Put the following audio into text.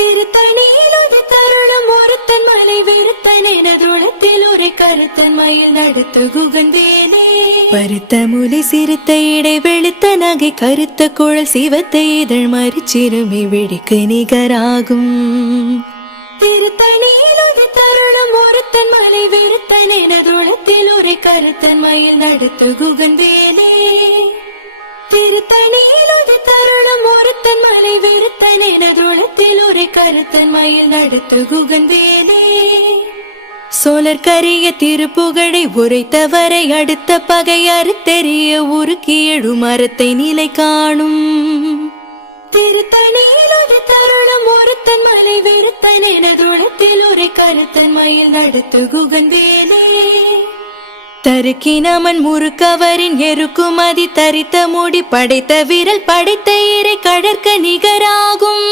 திருத்தணியில் ஒரு தருணம் ஒருத்தன் மலை வெறுத்தன் எனதுளத்தில் ஒரு கருத்தன் மயில் நடத்து குகந்தேனே. பருத்த முலை சிறுத்த இடை வெளுத்த நகை கருத்த குழல் சிவத்த இதழ் மறிச்சிறுமி வெடிக்கு நிகராகும். திருத்தணியில் ஒரு தருணம் ஒருத்தன் மலை வெறுத்தன் எனதுளத்தில் ஒரு கருத்தன் மயில் நடத்து குகந்தேனே. திருத்தணியில் ஒரு தருணம் ஒருத்தன் மலை வெறுத்தன் எனதுளத்தில் ஒரு கருத்தன் மயில் நடத்து குகந்தேனே. சோழர் கரிய திருப்புகழை உரைத்தவரை அடுத்த பகை அறுத்தெறிய உருக்கி எழு மரத்தை நிலை காணும். திருத்தணியில் ஒரு தருணம் ஒருத்தன் மலை வெறுத்தன் எனதுளத்தில் ஒரு கருத்தன் மயில் நடத்து குகந்தேனே. தருக்கினமன் முறுக்கவரின் எருக்குமதி தரித்த முடி படைத்த விரல் படைத்த இறை கடற்க நிகராகும்.